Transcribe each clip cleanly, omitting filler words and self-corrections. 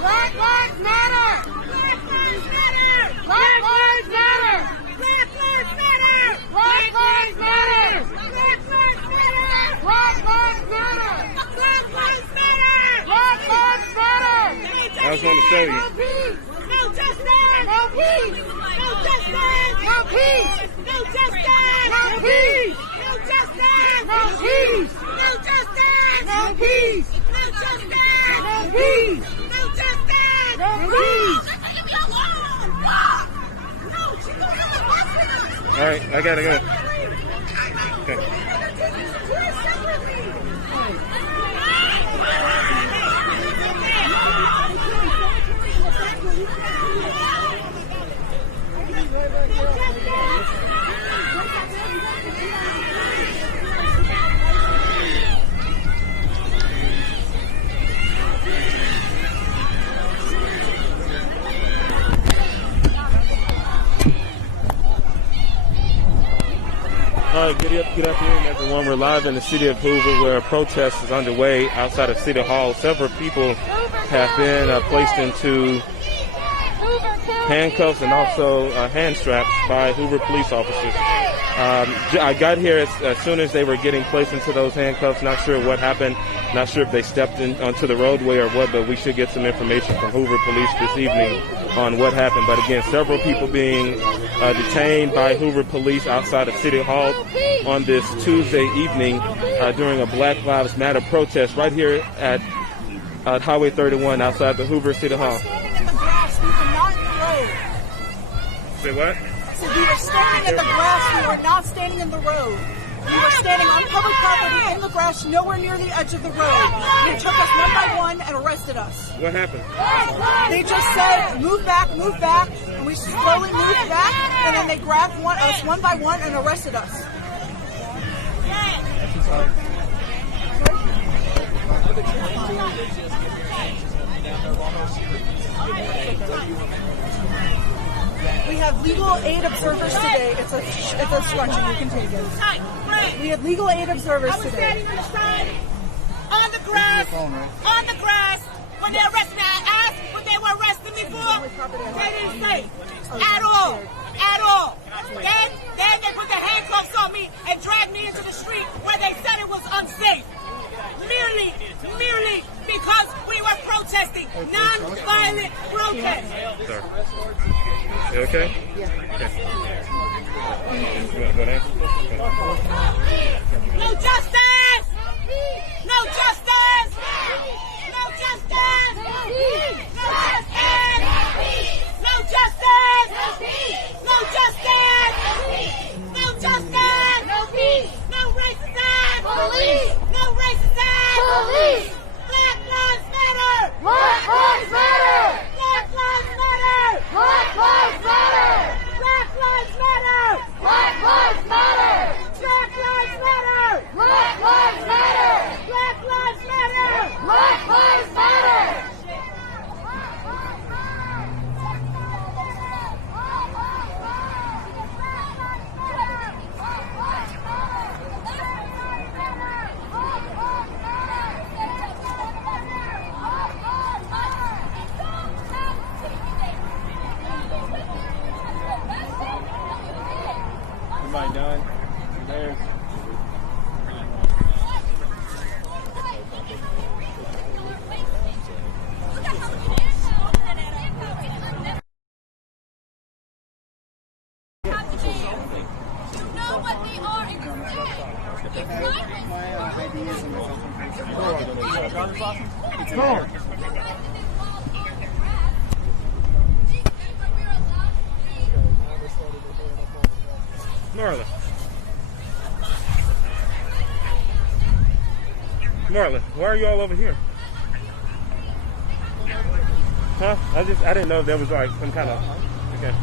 Black lives matter! Black lives matter! Black lives matter! Black lives matter! Black lives matter! Black lives matter! Black lives matter! Black lives matter! Black lives matter! I was going to show you. No peace! No justice! No peace! No justice! No peace! No justice! No peace! No justice! No peace! No justice! No peace! No justice! No peace! No justice! No peace! All right, I gotta go. Okay. All right, good afternoon, everyone. We're live in the city of Hoover where a protest is underway outside of City Hall. Several people have been placed into handcuffs and also hand straps by Hoover police officers. I got here as soon as they were getting placed into those handcuffs. Not sure what happened. Not sure if they stepped onto the roadway or what, but we should get some information from Hoover police this evening on what happened. But again, several people being detained by Hoover police outside of City Hall on this Tuesday evening during a Black Lives Matter protest right here at Highway 31 outside the Hoover City Hall. Say what? So we were standing in the grass, we were not standing in the road. We were standing on public property in the grass, nowhere near the edge of the road. They took us one by one and arrested us. What happened? They just said, move back, and we slowly moved back, and then they grabbed us one by one and arrested us. We have legal aid observers today. It's a scrunchie. You can take it. We have legal aid observers today. On the grass, when they arrested me, I asked what they were arresting me for. They didn't say at all. Then they put the handcuffs on me and dragged me into the street where they said it was unsafe. Merely because we were protesting, non-violent protest. Sir. You okay? Yeah. Okay. You want to go down? No justice! No justice! No justice! No justice! No justice! No justice! No justice! No peace! No racism! Police! No racism! Police! Black lives matter! Black lives matter! Black lives matter! Black lives matter! Black lives matter! Black lives matter! Black lives matter! Black lives matter! Black lives matter! Black lives matter! Everybody done? There's. Marlon, why are you all over here? Huh? I didn't know if there was like some kind of, okay.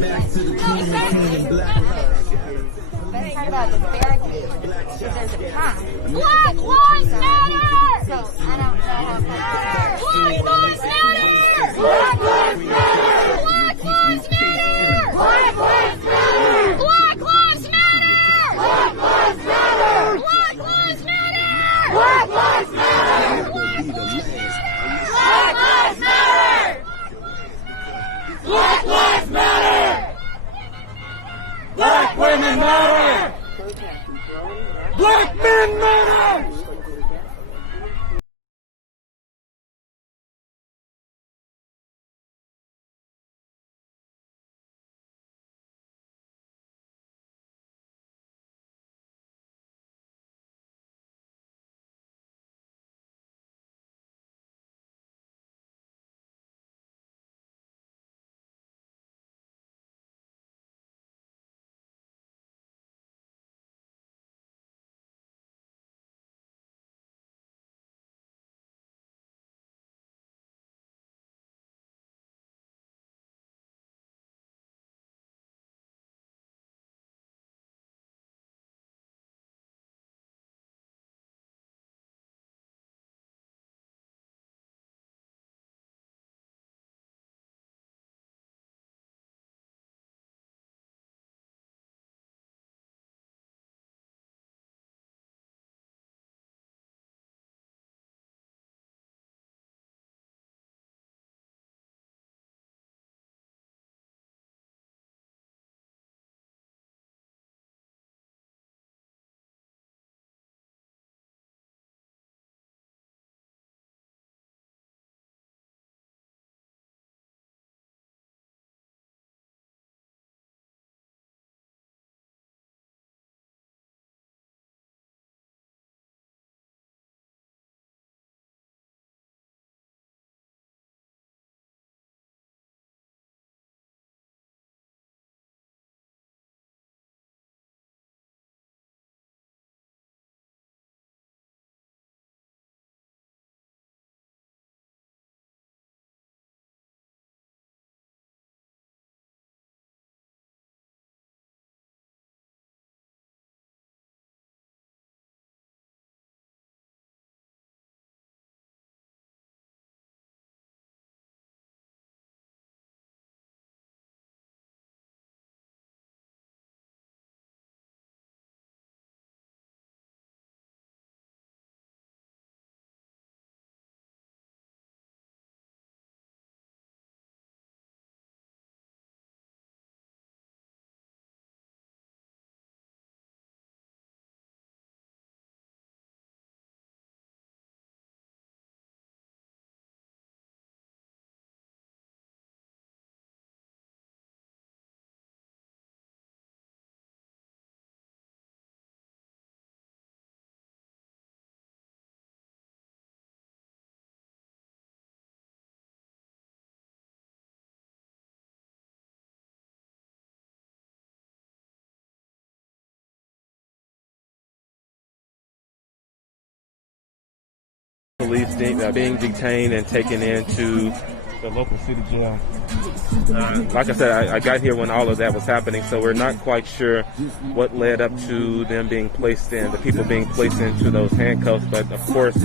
Let's talk about the barricade. Because there's a path. Black Lives Matter! So, I don't know how Black Lives Matter! Black Lives Matter! Black Lives Matter! Black Lives Matter! Black Lives Matter! Black Lives Matter! Black Lives Matter! Black Lives Matter! Black Lives Matter! Black Lives Matter! Black women matter! Black men matter! Police being detained and taken into the local city jail. Like I said, I got here when all of that was happening, so we're not quite sure what led up to them being placed in, the people being placed into those handcuffs. But of course,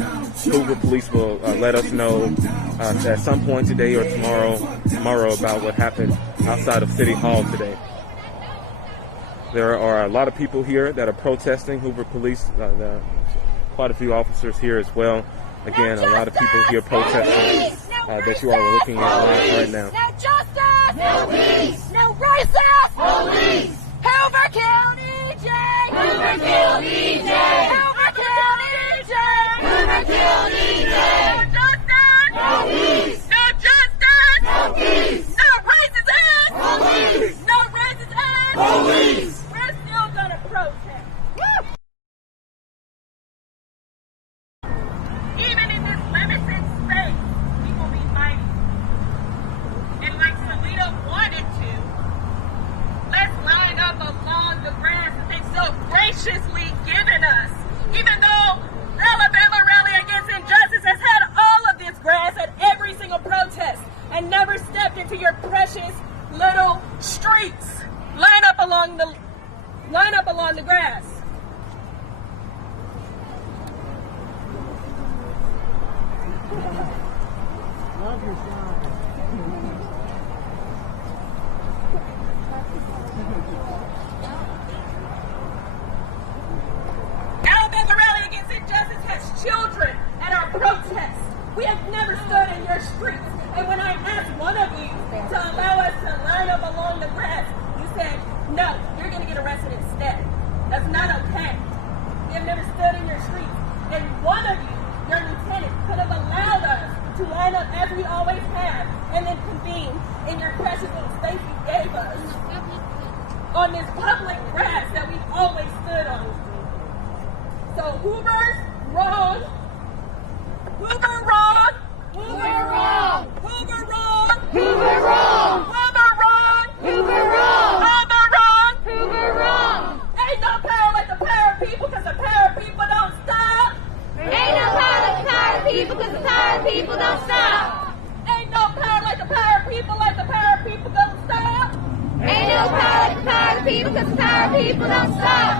Hoover Police will let us know at some point today or tomorrow about what happened outside of City Hall today. There are a lot of people here that are protesting. Hoover Police, quite a few officers here as well. Again, a lot of people here protesting that you all are looking at right now. No justice! No peace! No racist! Police! Hoover killed EJ! Hoover killed EJ! Hoover killed EJ! Hoover killed EJ! No justice! No peace! No justice! No peace! No racist ass! Police! No racist ass! Police! We're still gonna protest. Woo! Even in this limited space, we will be fighting. And like Salida wanted, little streets. Line up along the grass. Alabama Rally Against Injustice has children at our protests. We have never stood in your streets. And when I asked one of you to allow us to line up along the grass, you said, no, you're going to get arrested instead. That's not okay. We have never stood in your streets. And one of you, your lieutenant, could have allowed us to line up as we always have and then convene in your precious little space you gave us on this public grass that we've always stood on. So Hoover's wrong. Hoover wrong. Hoover wrong. Hoover wrong. Hoover wrong. Hoover wrong. Hoover wrong. Hoover wrong. Hoover wrong. Ain't no power like the power of people, because the power of people don't stop. Ain't no power like the power of people, because the power of people don't stop. Ain't no power like the power of people, like the power of people don't stop. Ain't no power like the power of people, because the power of people don't stop.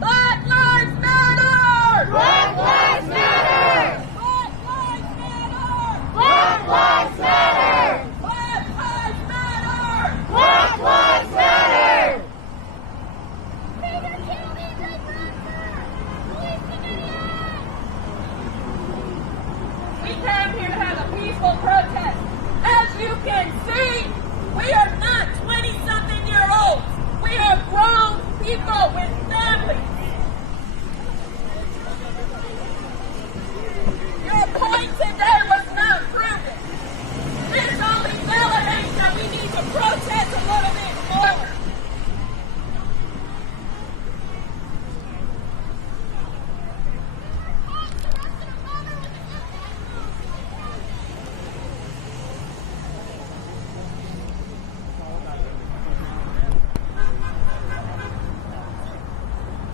Black lives matter. Black lives matter. Black lives matter. Black lives matter. Black lives matter. Black lives matter. We came here to have a peaceful protest. As you can see, we are not 20-something-year-olds. We are grown people with families. Your point today was not proven. This only validates that we need to protest a little bit more.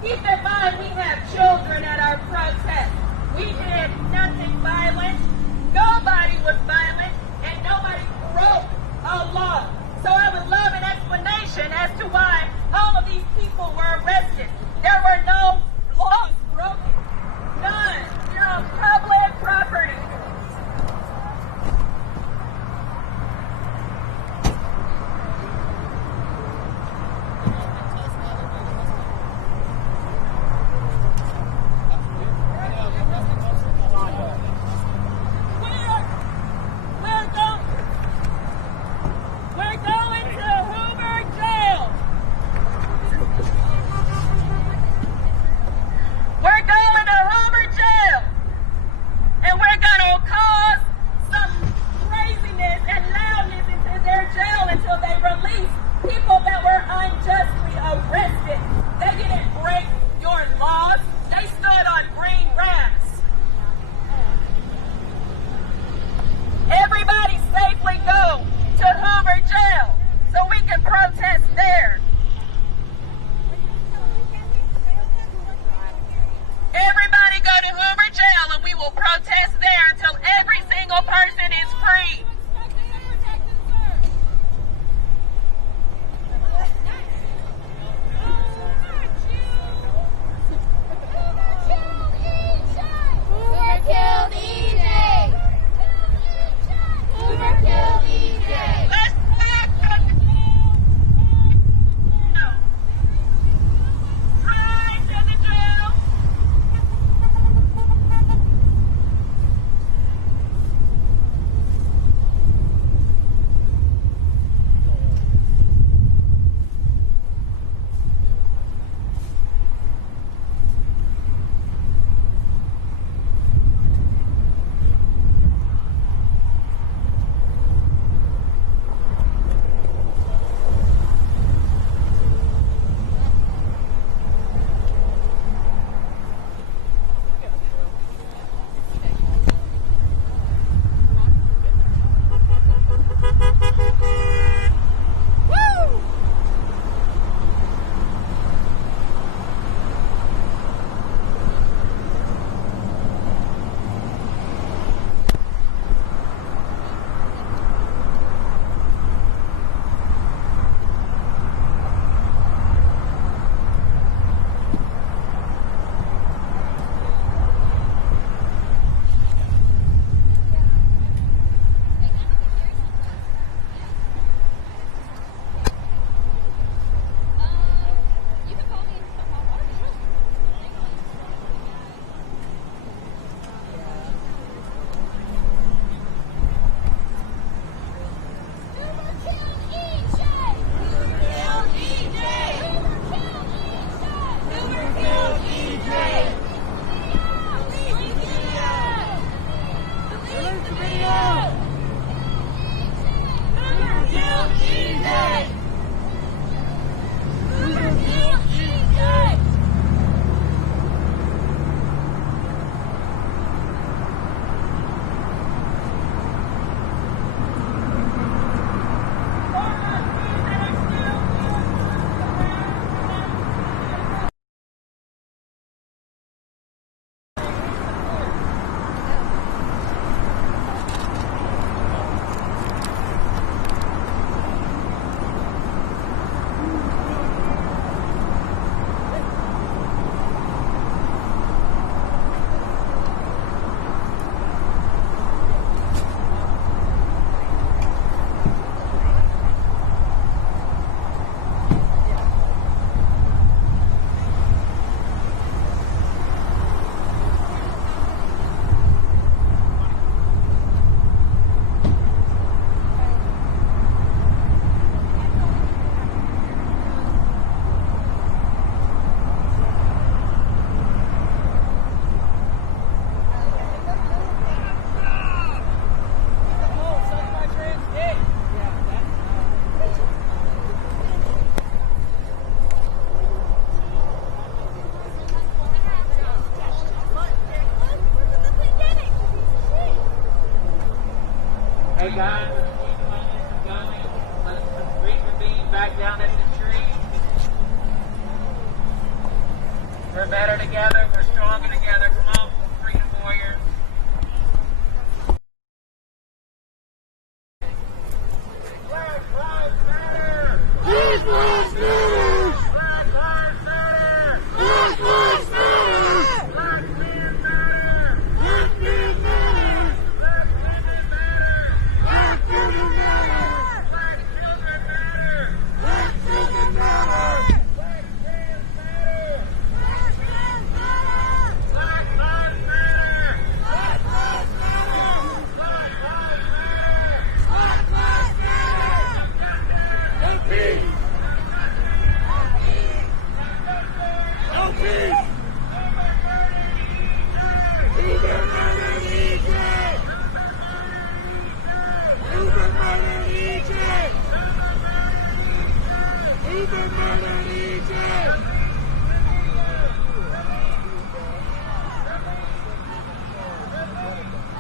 Keep in mind, we have children at our protest. We did nothing violent. Nobody was violent, and nobody broke a law. So I would love an explanation as to why all of these people were arrested. There were no laws broken. None. You're on public property. We're going to Hoover jail. the guns going. Let's reconvene back down at the tree. We're better together. We're stronger together. Come on, freedom warriors. Black lives matter. Black lives matter. Black lives matter. Black lives matter. Black men matter. Black men matter. Black women Black women matter. matter. Black children matter. Black children matter. Black trans matter. Black men matter. Black lives matter. Black lives matter. Black lives matter. Black lives matter. No peace. No peace. Hoover murdered EJ. Hoover murdered EJ. Hoover murdered EJ.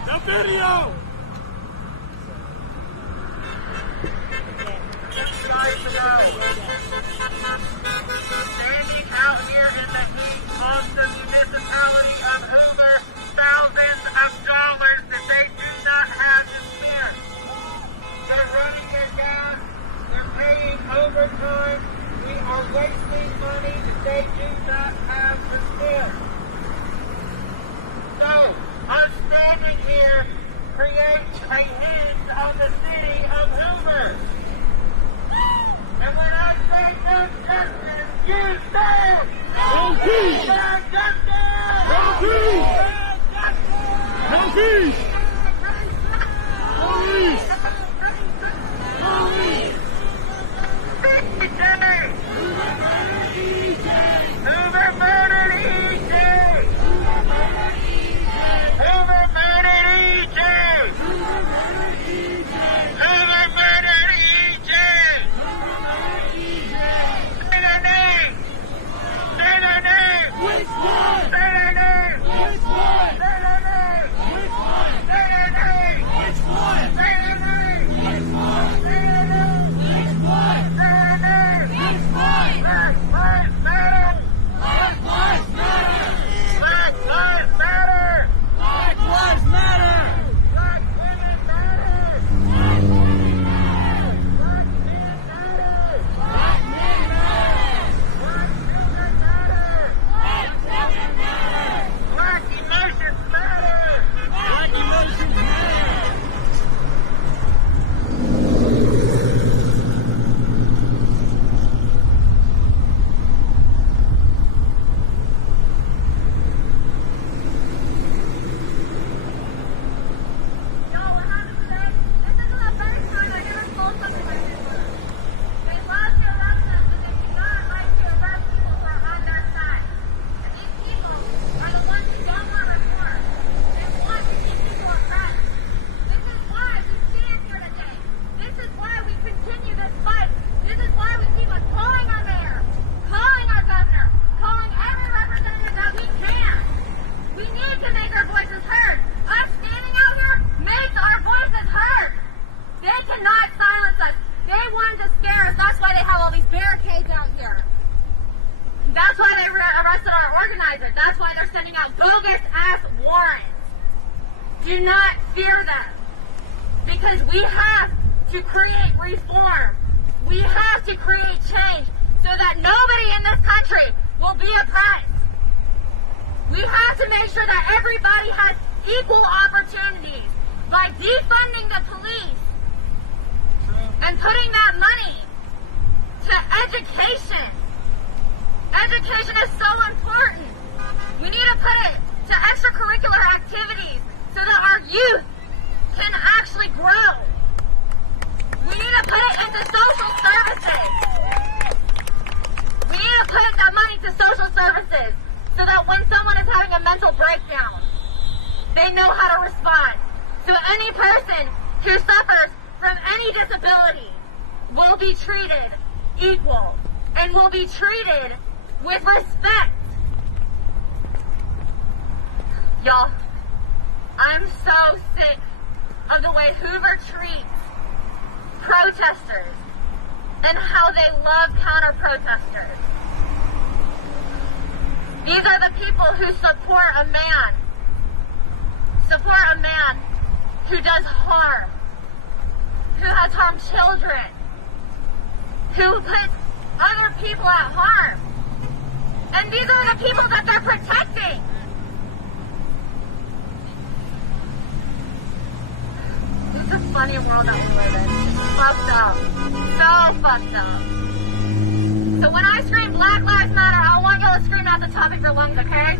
The video. 6 nights ago, standing out here in the heat of the municipality of Hoover, thousands of dollars that they do not have to spend. They're running their gas, they're paying overtime, we are wasting money that they do not have to spend. So, us standing here creates a hit on the city of Hoover. And when I say no justice, you say No peace. no justice! No peace. No No justice! peace. Police. Police. Hoover murdered EJ! Hoover murdered EJ! Hoover murdered EJ! Say their name! Say their name! Which one? Say their name! Which one? Say their name! Which one? Say their name! Which one? Say their name! Which one? Say their name! Which one? Say their name! Which one? Black lives matter! Black lives matter. Black lives matter! Black lives matter. Black women matter! Black women matter. Black men matter! Black men matter. Black children matter! Black children matter. Black emotions matter! Black emotions matter. No, what happened today? This isn't the first time I ever told something like this. They love to arrest us, but they do not like to arrest people who are on their side. And these people are the ones who don't want reform. They want to keep people oppressed. This is why we stand here today. This is why we continue this fight. This is why we keep on calling our mayor, calling our governor, calling every representative that we can. We need to make our voices heard. Us standing out here makes our voices heard. They cannot silence us. They wanted to scare us. That's why they have all these barricades out here. That's why they arrested our organizer. That's why they're sending out bogus-ass warrants. Do not fear them. Because we have to create reform. We have to create change so that nobody in this country will be oppressed. We have to make sure that everybody has equal opportunities by defunding the police and putting that money to education. Education is so important. We need to put it to extracurricular activities so that our youth can actually grow. We need to put it into social services. We need to put that money to social services so that when someone is having a mental breakdown, they know how to respond. So any person who suffers from any disability will be treated equal and will be treated with respect. Y'all, I'm so sick of the way Hoover treats protesters and how they love counter-protesters. These are the people who support a man who does harm, who has harmed children, who puts other people at harm. And these are the people that they're protecting. It's a funny world that we live in. It's fucked up. So fucked up. So when I scream Black Lives Matter, I want y'all to scream at the top of your lungs, okay?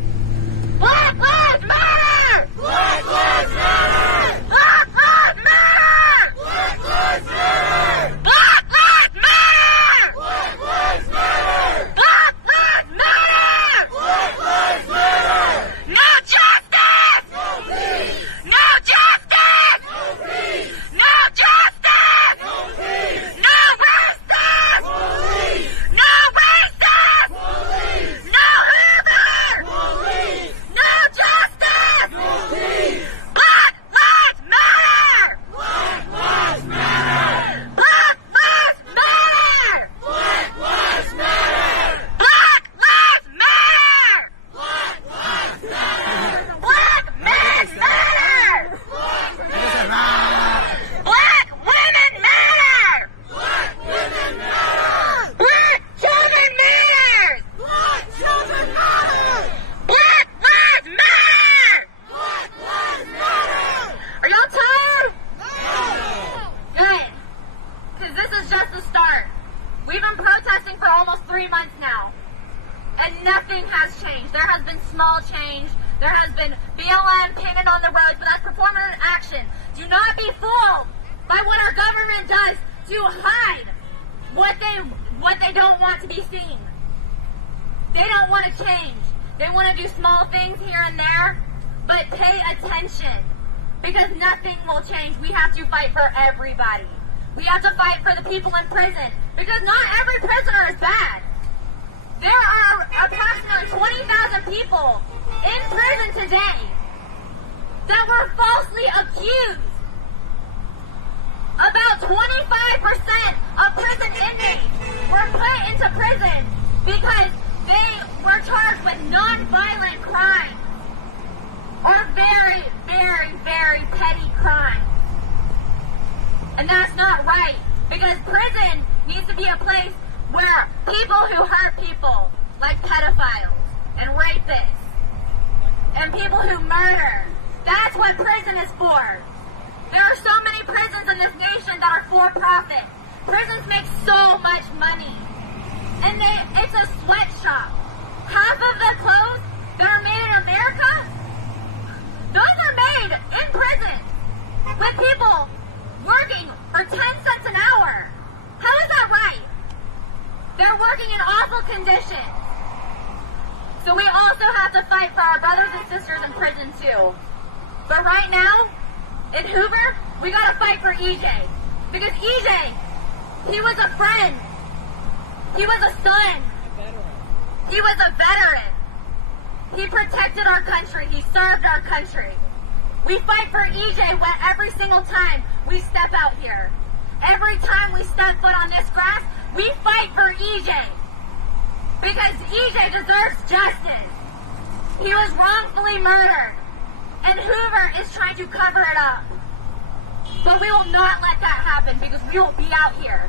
Black Lives Matter! Black Lives Matter! Black Lives Matter! Black Lives Matter! Black Lives Matter! Black Lives Matter! Black Lives Matter! Black Lives Matter! No justice! No peace! No justice! No peace! No justice! No peace! No racist! Police! No racist! Police! No Hoover! Police! No justice! No peace! Black Lives Matter! Black Lives Matter! Black Lives Matter! Black Lives Matter! Black Lives Matter! Black Lives Matter! Black men matter! Black women matter! Black women matter! Black children matter! Black children matter! Black lives matter! Black lives matter! Are y'all tired? No! Good. Because this is just the start. We've been protesting for almost 3 months now. And nothing has changed. There has been small change. There has been BLM painted on the roads, but that's performative action. Do not be fooled by what our government does to hide what they don't want to be seen. They don't want to change. They want to do small things here and there, but pay attention because nothing will change. We have to fight for everybody. We have to fight for the people in prison because not every prisoner is bad. There are approximately 20,000 people in prison today that were falsely accused. About 25% of prison inmates were put into prison because they were charged with non-violent crimes or very, very, very petty crimes. And that's not right because prison needs to be a place where people who hurt people, like pedophiles and rapists, and people who murder, that's what prison is for. There are so many prisons in this nation that are for profit. Prisons make so much money. And it's a sweatshop. Half of the clothes that are made in America, those are made in prison with people working for 10 cents an hour. How is that right? They're working in awful conditions. So we also have to fight for our brothers and sisters in prison too. But right now, in Hoover, we gotta fight for EJ. Because EJ, he was a friend. He was a son. He was a veteran. He protected our country. He served our country. We fight for EJ every single time we step out here. Every time we step foot on this grass, we fight for EJ. Because EJ deserves justice. He was wrongfully murdered. And Hoover is trying to cover it up. But we will not let that happen because we will be out here.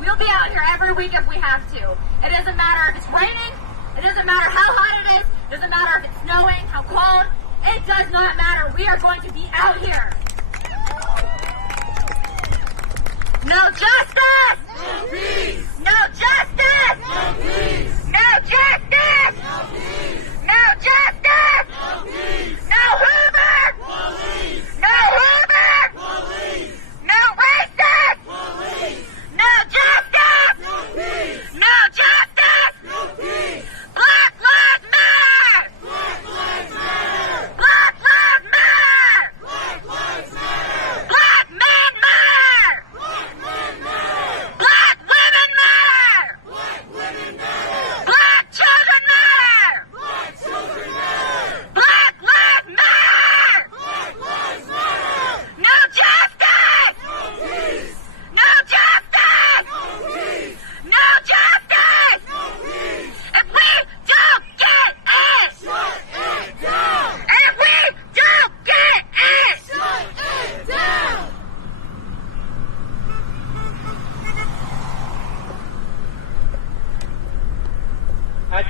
We'll be out here every week if we have to. It doesn't matter if it's raining. It doesn't matter how hot it is. It doesn't matter if it's snowing, how cold. It does not matter. We are going to be out here. No justice! No peace! No justice! No peace! No justice! No peace! No justice! No peace! No Hoover! Police! No Hoover! Police! No racist! Police! No justice! No peace! No justice! No peace! Black Lives Matter! Black Lives Matter! Black Lives Matter! Black Lives Matter! Black men matter! Black men matter! Black women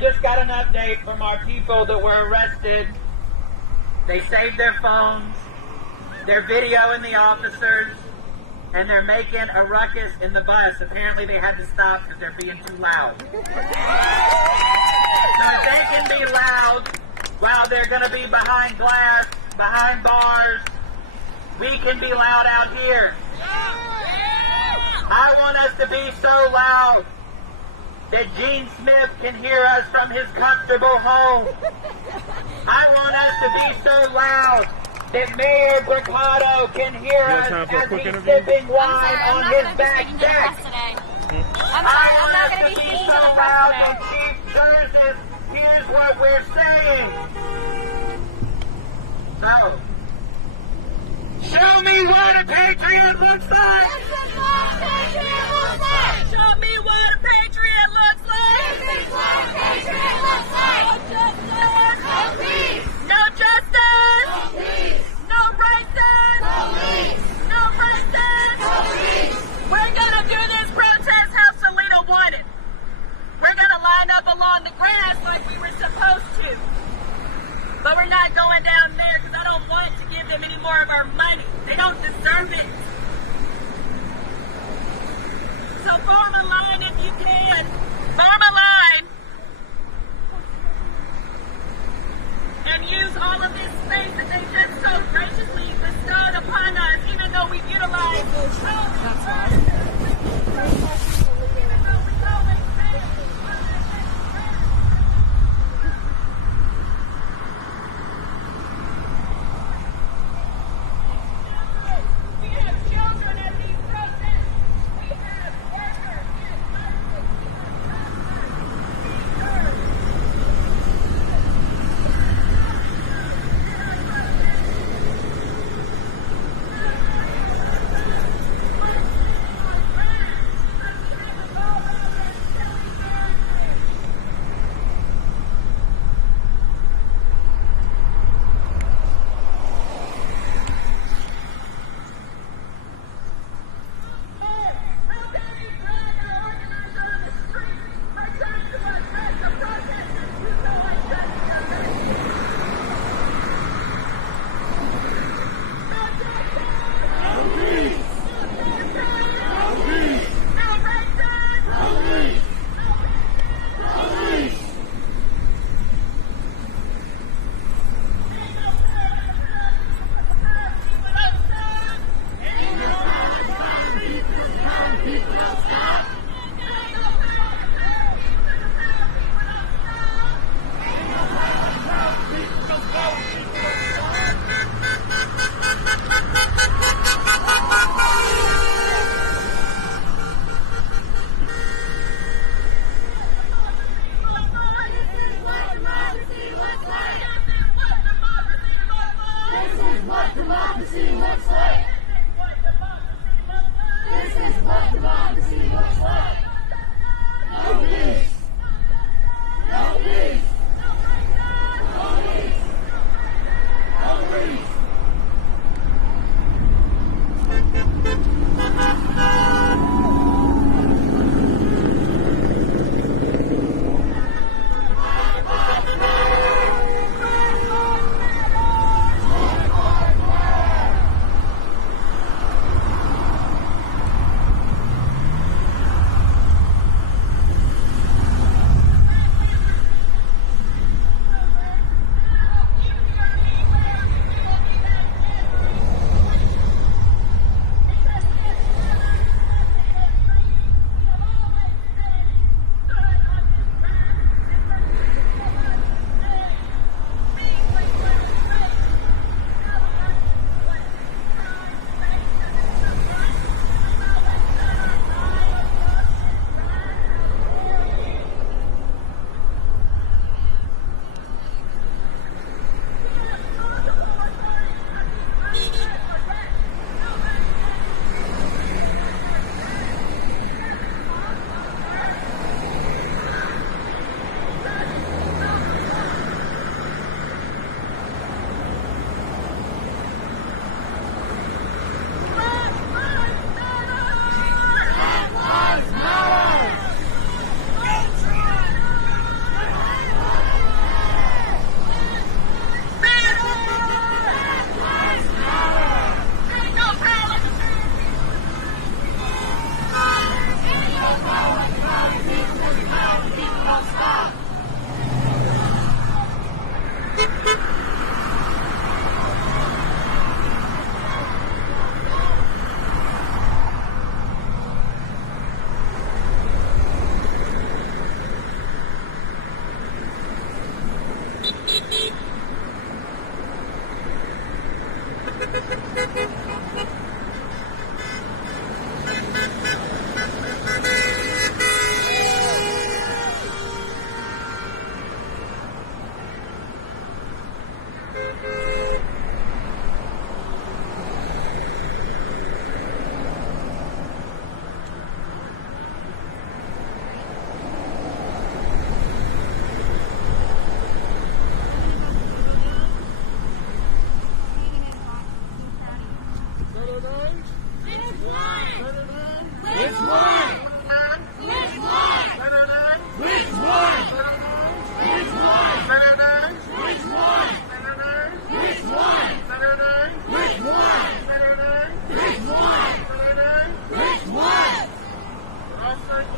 just got an update from our people that were arrested. They saved their phones, they're videoing the officers, and they're making a ruckus in the bus. Apparently they had to stop because they're being too loud. So if they can be loud while they're going to be behind glass, behind bars, we can be loud out here. I want us to be so loud that Gene Smith can hear us from his comfortable home. I want us to be so loud that Mayor Bricado can hear us as he's sipping wine on his back deck. I'm sorry, I'm not going to be speaking to the press today. Chief Justice, here's what we're saying. So, show me what a patriot looks like. Show me what a patriot looks like. This is what a patriot looks like. No justice. No peace. No righteous. No peace. No righteous. No peace. We're gonna do this protest how Selena wanted. We're gonna line up along the grass like we were supposed to. But we're not going down there because I don't want to give them any more of our money. They don't deserve it. So form a line if you can. Form a line. And use all of this space that they just so graciously bestowed upon us, even though we utilize we have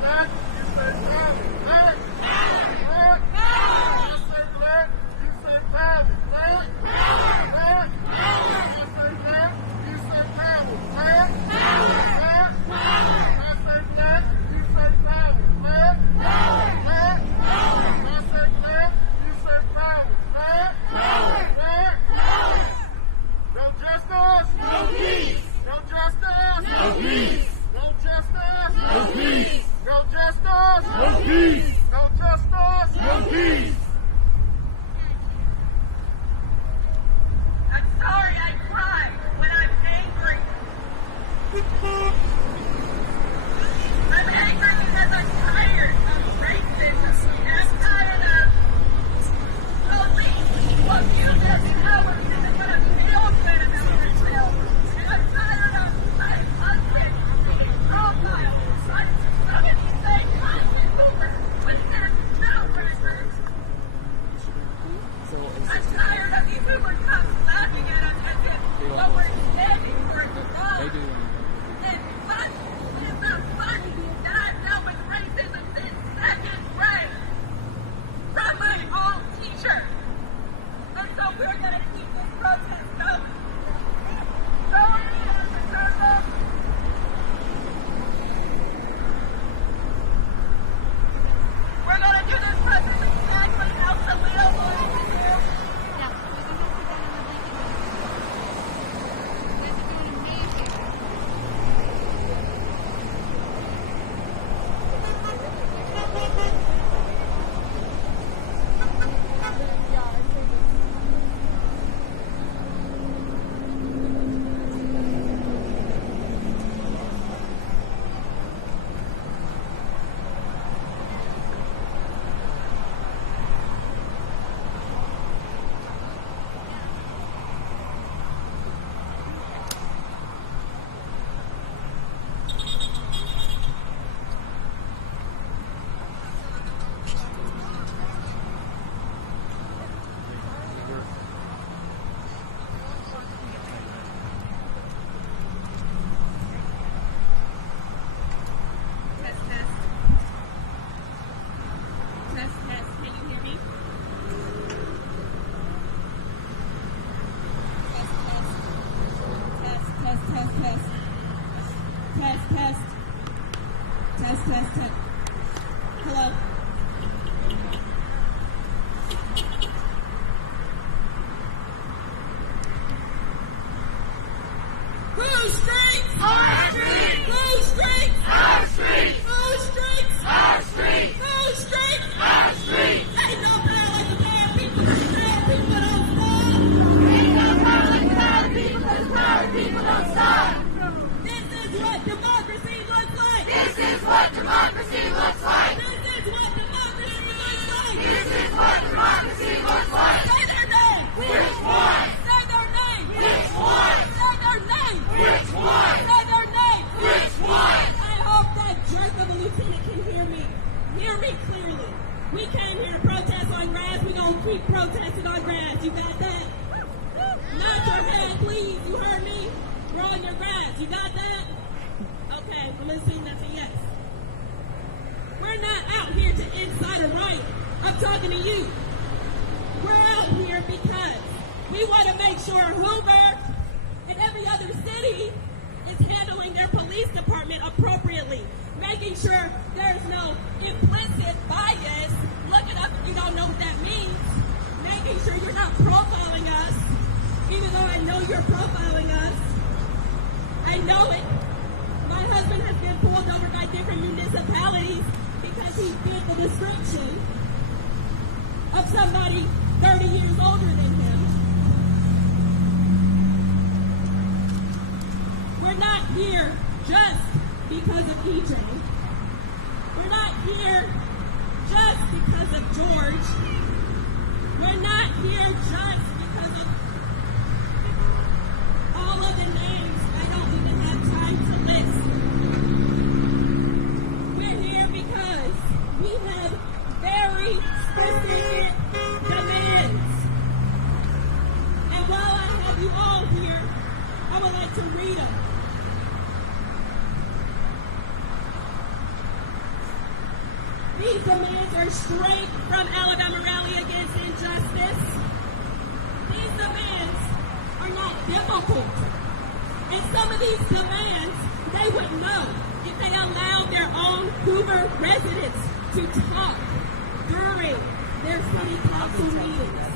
black, you say private. Black, black, you say black, you say private. Black, black, you say black, you say private. Black, black, I say black, you say private. Black, black, I say black, you say private. Black, black, no justice, no peace. No justice, no peace. No justice, no peace. No justice, no peace. No justice, no peace. I'm sorry I cry when I'm angry. I'm angry because I'm tired of racism. And I'm tired of police who abuse their power because they want to feel good about themselves. And I'm tired of my husband being profiled on so many things like Hoover when there's no records. I'm tired of these Hoover cops laughing at us as if what we're standing for is wrong. It's fun. It's not fun. And I've dealt with racism since second grade. From my own teacher. And so we're going to keep this protest going. Going in a circle. We're going to do this protest exactly how Toledo wanted to do. Test. Hello. Whose streets? Our streets. Whose streets? Our streets. Whose streets? Our streets. Whose streets? Our streets. Ain't no power like the power people. Power people don't stop. Ain't no power like the power people. Power people don't stop. This is what democracy looks like. This is what democracy looks like. This is what democracy looks like. This is what democracy looks like. Say their name. Which one? Say their name. Which one? Say their name. Which one? Say their name. Which one? I hope that jerk of a lieutenant can hear me. Hear me clearly. We came here to protest on grass. We gonna keep protesting on grass. You got that? Nod your head, please. You heard me? We're on your grass. You got that? Okay, I'm listening. That's a yes. We're not out here to incite a riot. I'm talking to you. We're out here because we want to make sure Hoover and every other city is handling their police department appropriately, making sure there's no implicit bias. Look it up if you don't know what that means. Making sure you're not profiling us, even though I know you're profiling us. I know it. My husband has been pulled over by different municipalities because he fit the description of somebody 30 years older than him. We're not here just because of EJ. We're not here just because of George. We're not here just because of all of the names I don't even have time to list. We're here because we have very specific demands. And while I have you all here, I would like to read them. These demands are straight from Alabama Rally Against Injustice. These demands are not difficult. And some of these demands, they would know if they allowed their own Hoover residents to talk during their city council meetings.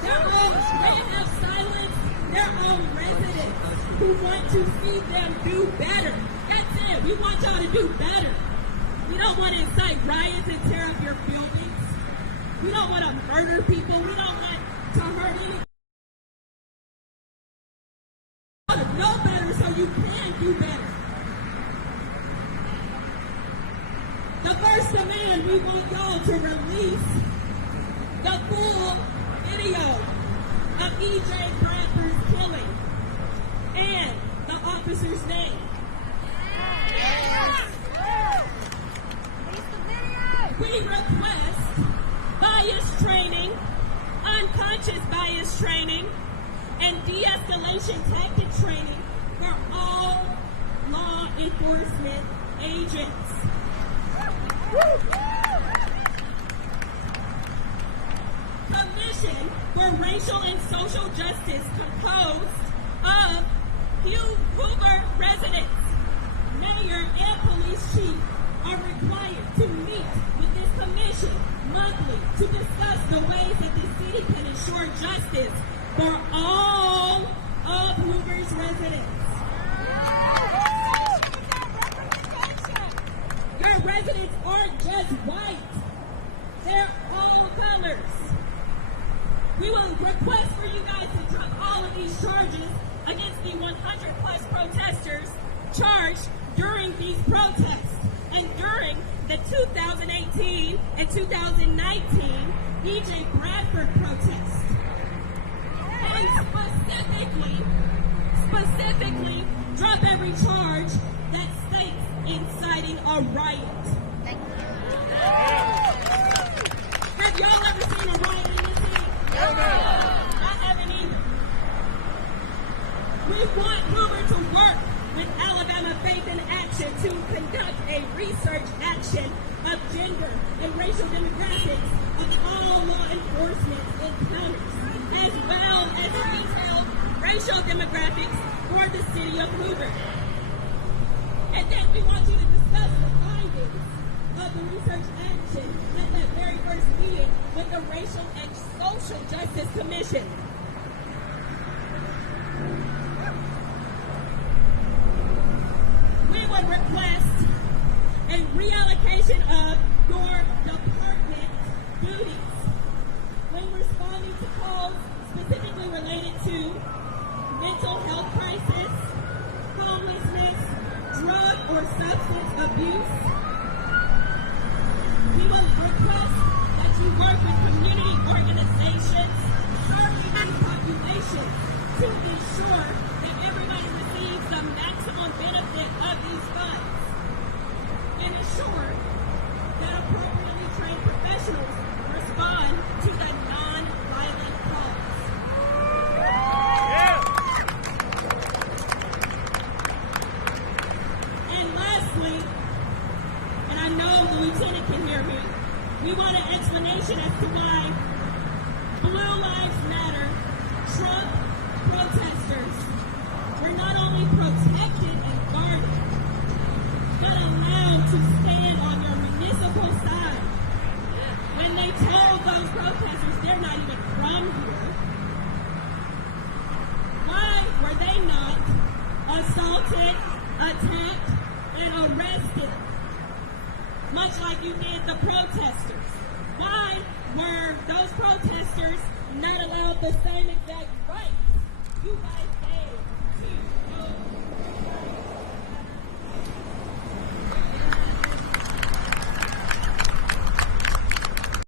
They have silenced their own residents who want to see them do better. That's it. We want y'all to do better. We don't want to incite riots and tear up your buildings. We don't want to murder people. We don't want to hurt anyone. Know better so you can do better. The first demand, we want y'all to release the full video of E.J. Bradford's killing and the officer's name. We request bias training, unconscious bias training, and de-escalation tactic training for all law enforcement agents. Commission for Racial and Social Justice composed of Hoover residents, mayor, and police chief are required to meet with this commission monthly to discuss the ways that the city can ensure justice for all of Hoover's residents. Your residents aren't just white. They're all colors. We will request for you guys to drop all of these charges against the 100 plus protesters charged during these protests and during the 2018 and 2019 E.J. Bradford protests. And specifically, drop every charge that states inciting a riot. Have y'all ever seen a riot in this city? I haven't either. We want Hoover to work with Alabama Faith in Action to conduct a research action of gender and racial demographics of all law enforcement encounters, as well as detailed racial demographics for the city of Hoover. And then we want you to discuss the findings of the research action at that very first meeting with the Racial and Social Justice Commission. We would request a reallocation of your department duties when responding to calls specifically related to mental health crisis, homelessness, drug or substance abuse. We will request that you work with community organizations serving these populations to ensure that everybody receives the maximum benefit of these funds and ensure that appropriately trained professionals respond to the non-violent calls. And lastly, and I know the lieutenant can hear me, we want an explanation as to why Blue Lives Matter Trump protesters were not only protected and guarded, but allowed to stand on your municipal side when they told those protesters they're not even from here. Why were they not assaulted, attacked, and arrested, much like you did the protesters? Why were those protesters not allowed the same exact rights you guys